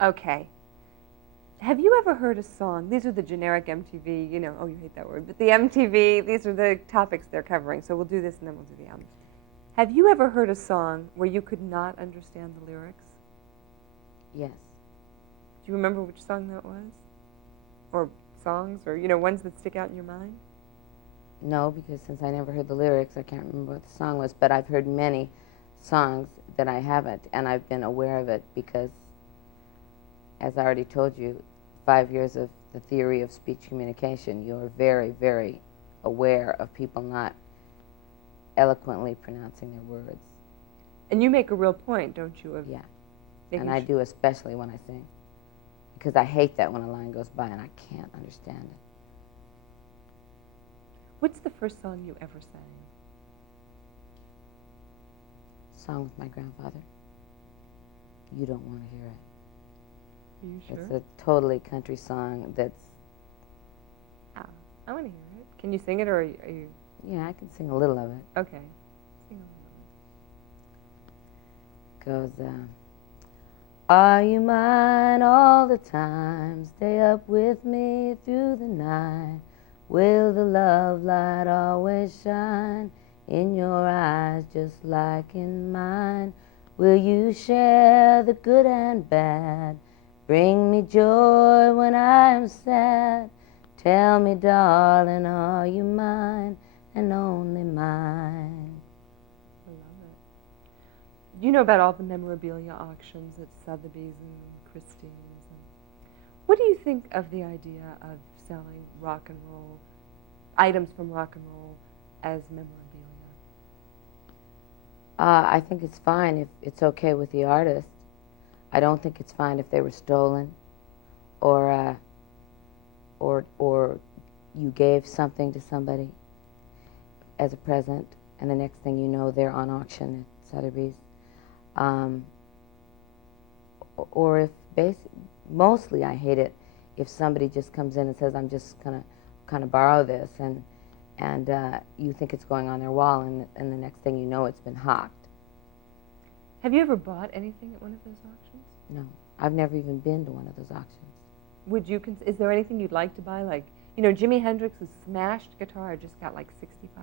Okay. Have you ever heard a song? These are the generic MTV, oh, you hate that word, but the MTV, these are the topics they're covering. So we'll do this and then we'll do the albums. Have you ever heard a song where you could not understand the lyrics? Yes. Do you remember which song that was? Or songs, or, ones that stick out in your mind? No, because since I never heard the lyrics, I can't remember what the song was, but I've heard many songs that I haven't, and I've been aware of it because, as I already told you, 5 years of the theory of speech communication, you're very, very aware of people not eloquently pronouncing their words. And you make a real point, don't you? Of Yeah, making and I do, especially when I sing, because I hate that when a line goes by and I can't understand it. What's the first song you ever sang? Song with my grandfather. You don't want to hear it. Are you sure? It's a totally country song that's... Oh, I want to hear it. Can you sing it, or are you... Yeah, I can sing a little of it. Okay. Sing a little Goes, are you mine all the time? Stay up with me through the night. Will the love light always shine in your eyes just like in mine? Will you share the good and bad? Bring me joy when I am sad. Tell me, darling, are you mine and only mine? I love it. You know about all the memorabilia auctions at Sotheby's and Christie's. What do you think of the idea of selling rock and roll, items from rock and roll, as memorabilia? I think it's fine if it's okay with the artist. I don't think it's fine if they were stolen, or you gave something to somebody as a present, and the next thing you know, they're on auction at Sotheby's. Or if mostly I hate it if somebody just comes in and says, I'm just gonna kind of borrow this, and you think it's going on their wall, and the next thing you know, it's been hawked. Have you ever bought anything at one of those auctions? No, I've never even been to one of those auctions. Would you? Is there anything you'd like to buy? Like, Jimi Hendrix's smashed guitar just got like $65,000.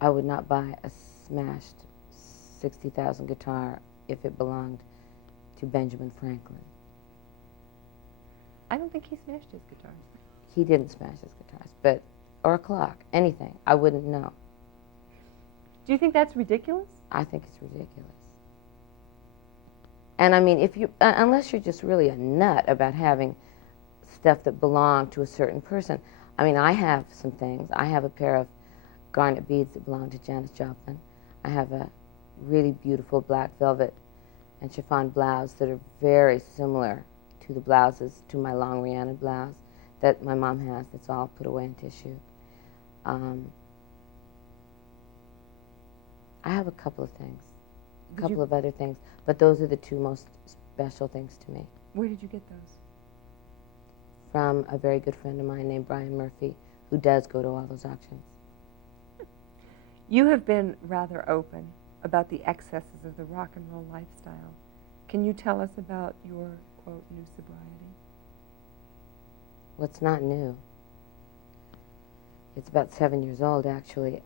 I would not buy a smashed 60,000 guitar if it belonged to Benjamin Franklin. I don't think he smashed his guitars. He didn't smash his guitars, or a clock, anything. I wouldn't know. Do you think that's ridiculous? I think it's ridiculous. And I mean, unless you're just really a nut about having stuff that belonged to a certain person. I mean, I have some things. I have a pair of garnet beads that belong to Janis Joplin. I have a really beautiful black velvet and chiffon blouse that are very similar to the blouses, to my long Rihanna blouse that my mom has, that's all put away in tissue. I have a couple of things, a couple of other things, but those are the two most special things to me. Where did you get those? From a very good friend of mine named Brian Murphy, who does go to all those auctions. You have been rather open about the excesses of the rock and roll lifestyle. Can you tell us about your, quote, new sobriety? Well, it's not new. It's about 7 years old, actually.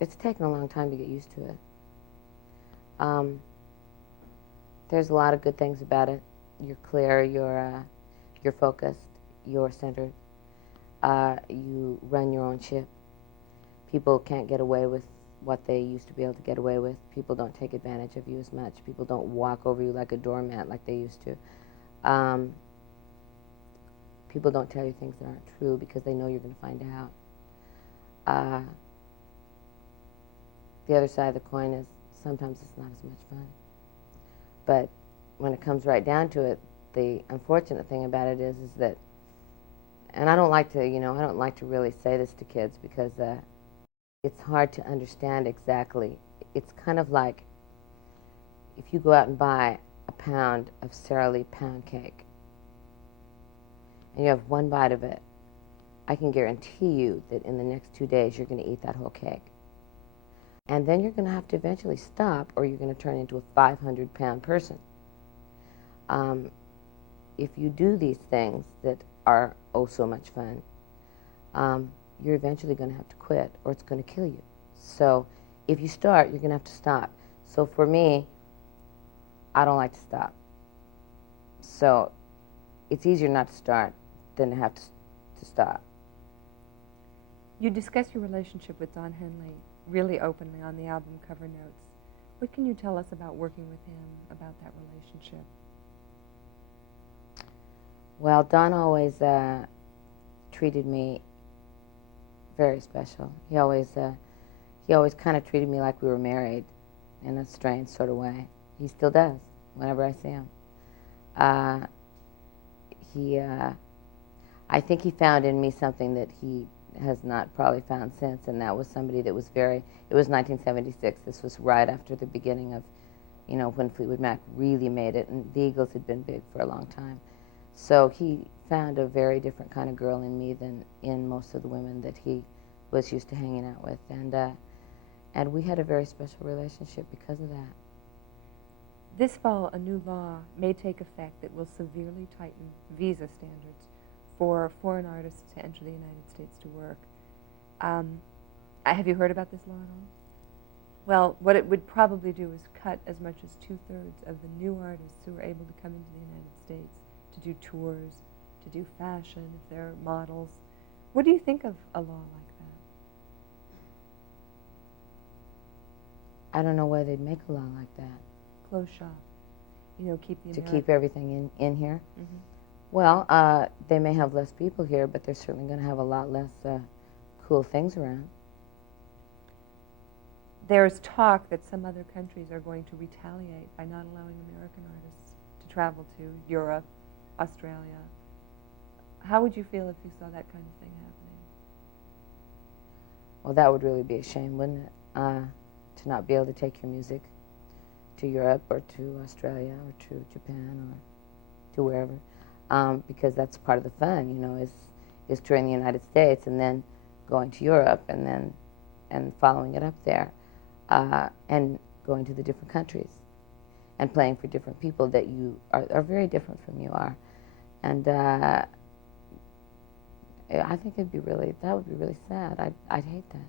It's taken a long time to get used to it. There's a lot of good things about it. You're clear, you're focused, you're centered. You run your own ship. People can't get away with what they used to be able to get away with. People don't take advantage of you as much. People don't walk over you like a doormat like they used to. People don't tell you things that aren't true because they know you're going to find out. The other side of the coin is sometimes it's not as much fun. But when it comes right down to it, the unfortunate thing about it is that, and I don't like to, I don't like to really say this to kids because it's hard to understand exactly. It's kind of like if you go out and buy a pound of Sara Lee pound cake and you have one bite of it, I can guarantee you that in the next 2 days you're going to eat that whole cake. And then you're going to have to eventually stop, or you're going to turn into a 500-pound person. If you do these things that are oh so much fun, you're eventually going to have to quit, or it's going to kill you. So if you start, you're going to have to stop. So for me, I don't like to stop. So it's easier not to start than to have to stop. You discuss your relationship with Don Henley really openly on the album cover notes. What can you tell us about working with him, about that relationship? Well, Don always treated me very special. He always kind of treated me like we were married in a strange sort of way. He still does whenever I see him. I think he found in me something that he has not probably found since, and that was somebody that was it was 1976. This was right after the beginning of, when Fleetwood Mac really made it, and the Eagles had been big for a long time. So he found a very different kind of girl in me than in most of the women that he was used to hanging out with, and we had a very special relationship because of that. This fall, a new law may take effect that will severely tighten visa standards for foreign artists to enter the United States to work. Have you heard about this law at all? Well, what it would probably do is cut as much as 2/3 of the new artists who are able to come into the United States to do tours, to do fashion, if they're models. What do you think of a law like that? I don't know why they'd make a law like that. Close shop. Keep the to keep everything in here. Mm-hmm. Well, they may have less people here, but they're certainly going to have a lot less cool things around. There's talk that some other countries are going to retaliate by not allowing American artists to travel to Europe, Australia. How would you feel if you saw that kind of thing happening? Well, that would really be a shame, wouldn't it? To not be able to take your music to Europe or to Australia or to Japan or to wherever, because that's part of the fun, is touring the United States and then going to Europe and following it up there, and going to the different countries and playing for different people that you are very different from you are, and I think that would be really sad. I'd hate that.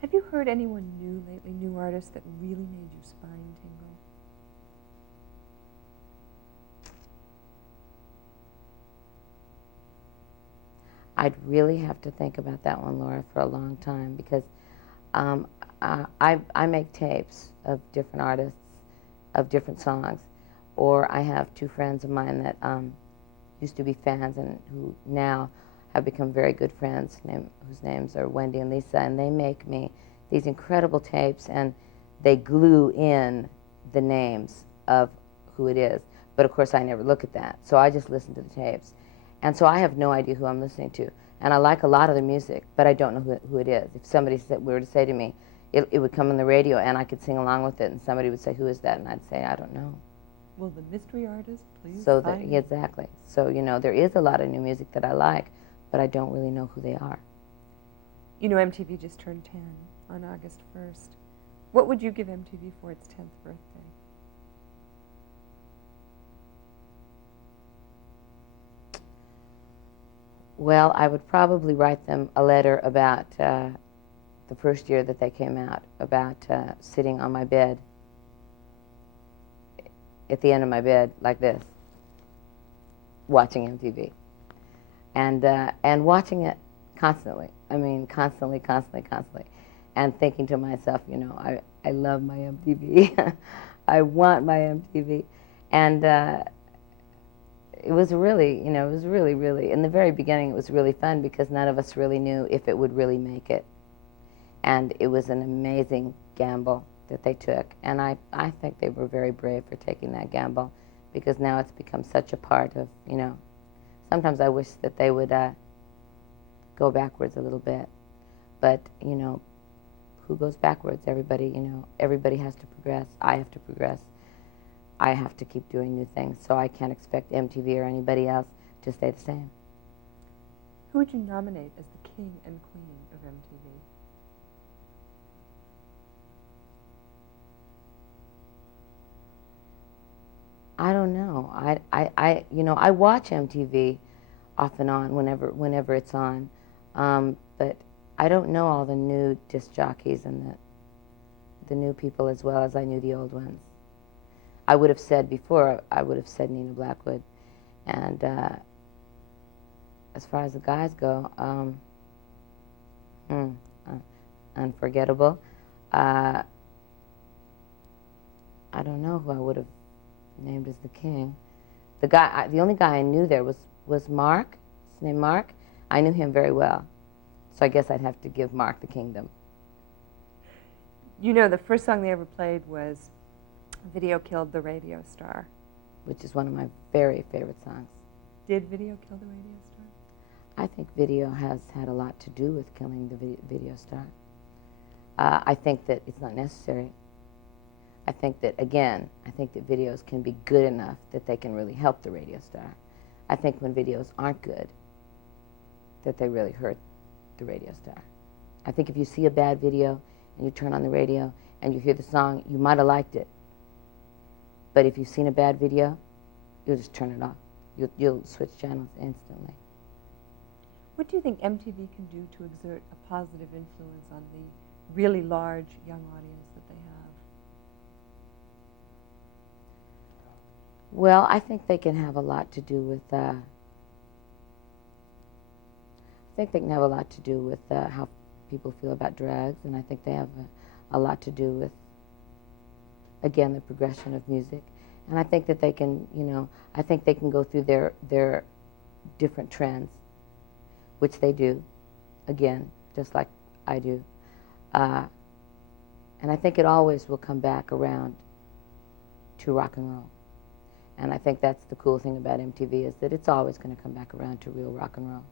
Have you heard anyone new lately, new artists that really made your spine tingle? I'd really have to think about that one, Laura, for a long time, because I make tapes of different artists, of different songs, or I have two friends of mine that used to be fans and who now have become very good friends, whose names are Wendy and Lisa, and they make me these incredible tapes, and they glue in the names of who it is. But of course I never look at that, so I just listen to the tapes. And so I have no idea who I'm listening to. And I like a lot of the music, but I don't know who it is. If somebody were to say to me, it would come on the radio and I could sing along with it, and somebody would say, "Who is that?" And I'd say, "I don't know." Will the mystery artist please Exactly. So, there is a lot of new music that I like, but I don't really know who they are. MTV just turned 10 on August 1st. What would you give MTV for its 10th birthday? Well, I would probably write them a letter about the first year that they came out, about sitting on my bed, at the end of my bed, like this, watching MTV. And watching it constantly. I mean, constantly. And thinking to myself, I love my MTV. I want my MTV. And it was really, really, in the very beginning, it was really fun because none of us really knew if it would really make it. And it was an amazing gamble that they took. And I think they were very brave for taking that gamble, because now it's become such a part of, sometimes I wish that they would go backwards a little bit. But, who goes backwards? Everybody has to progress. I have to progress. I have to keep doing new things, so I can't expect MTV or anybody else to stay the same. Who would you nominate as the king and queen of MTV? I don't know. I watch MTV off and on whenever it's on, but I don't know all the new disc jockeys and the new people as well as I knew the old ones. I would have said before, I would have said Nina Blackwood, and as far as the guys go, unforgettable. I don't know who I would have named as the king. The only guy I knew there was Mark. His name Mark. I knew him very well, so I guess I'd have to give Mark the kingdom. You know, the first song they ever played was "Video Killed the Radio Star," which is one of my very favorite songs. Did video kill the radio star? I think video has had a lot to do with killing the video star. I think that it's not necessary. I think that videos can be good enough that they can really help the radio star. I think when videos aren't good, that they really hurt the radio star. I think if you see a bad video and you turn on the radio and you hear the song, you might have liked it. But if you've seen a bad video, you'll just turn it off. You'll switch channels instantly. What do you think MTV can do to exert a positive influence on the really large young audience that they have? Well, I think they can have a lot to do with how people feel about drugs, and I think they have a lot to do with, again, the progression of music. And I think that they can, I think they can go through their different trends, which they do, again, just like I do. And I think it always will come back around to rock and roll. And I think that's the cool thing about MTV, is that it's always going to come back around to real rock and roll.